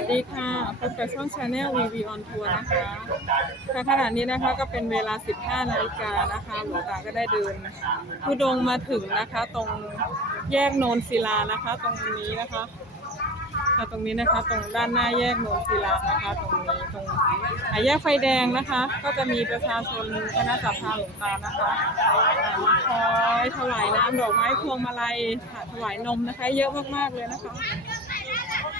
วัสดีค่ะพบกับช่องชาแนลวีวีออนทัวร์นะคะค่ะขณะนี้นะคะก็เป็นเวลา 15 นาฬิกานะคะหลวงตาก็ได้เดินทุดงมาถึงนะคะ ตรงแยกโนนศิลานะคะ ตรงนี้นะคะค่ะตรงนี้นะคะ ตรงด้านหน้าแยกโนนศิลานะคะ ตรงนี้ตรงอ่าแยกไฟแดงนะคะ ก็จะมีประชาชนคณะสัตยาหลวงตานะคะมาคอยถวายน้ำดอกไม้พวงมาลัยค่ะถวายนมนะคะ เยอะมากๆเลยนะคะ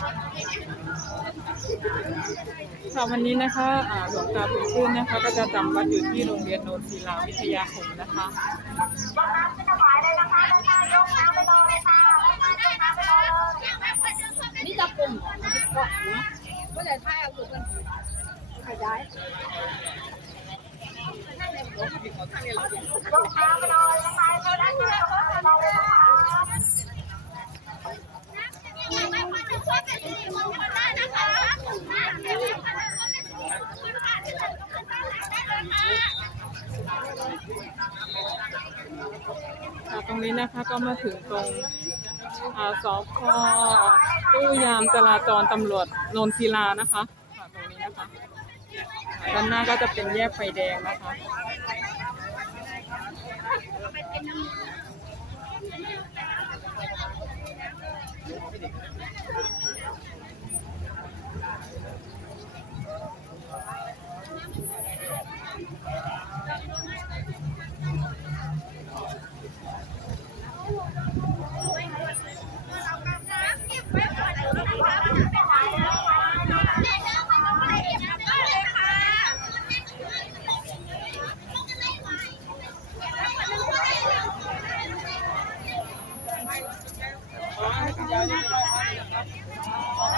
ค่ะวันนี้นะคะอ่าหลวงตาบุญชื่นนะคะ ก็จะจำวัดอยู่ที่โรงเรียนโนนศิลาวิทยาคมนะคะนี่จะกลุ่มเกาะนะก็จะท่ายเอาคือกันขยายค่ะตร งนี้นะคะก็มาถึงตรงอ่าสพตู้ยามจราจรตำรวจโนนศิลานะคะตรงนี้นะคะด้านหน้าก็จะเป็นแยกไฟแดงนะคะ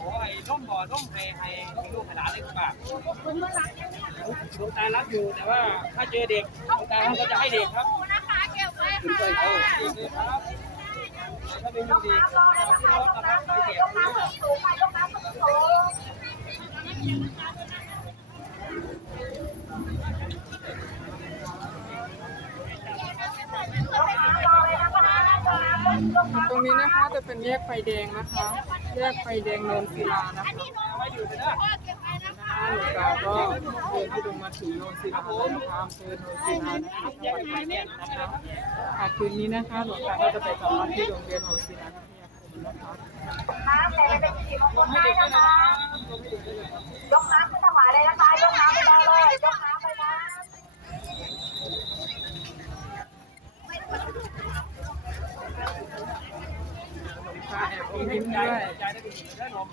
โอ้ยร่มบ่อร่มให้ให้ลูกให้หลานเล็กกว่า ดวงตารับอยู่แต่ว่าถ้าเจอเด็กดวงตาท่านก็จะให้เด็กครับเด็กเลยครับถ้าไม่มีเด็กที่รถนะครับไม่เด็กตรงนี้นะคะจะเป็นแยกไฟแดงนะคะ แยกไฟแดงโนนศิลานะคะ ลวงตาก็เดินที่ลงมาถึงโนนศิลานะคะอำเชิญโนนศิลานะคะจังหวัดขอนแก่นนะคะค่ะคืนนี้นะคะหลวงตาก็จะไปจำวัดที่โรงเรียนโนนศิลาวิทยาคลได้นะคะยกน้ำขึ้นถวายเลยนะคะยกน้ำไปเลยเลย ยกน้ำไปนะ ค่ะแอบอมยิ้มด้วยใจได้ดีได้ลม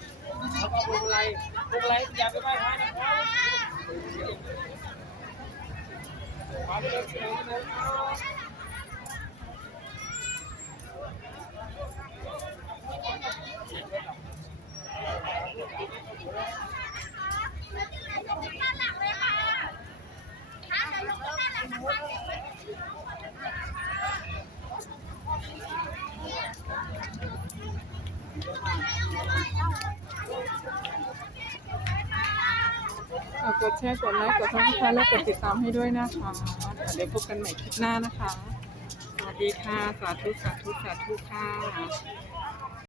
แล้วก็พวงมาลัยพวงมาลัยอย่าไปไหว้พระนะครับมาไปเลยที่ไหนที่ไหนฝากกดแชร์กดไลค์กดซับสไครต์และกดติดตามให้ด้วยนะคะเดี๋ยวพบกันใหม่คลิปหน้านะคะ สวัสดีค่ะ สาธุสาธุสาธุค่ะ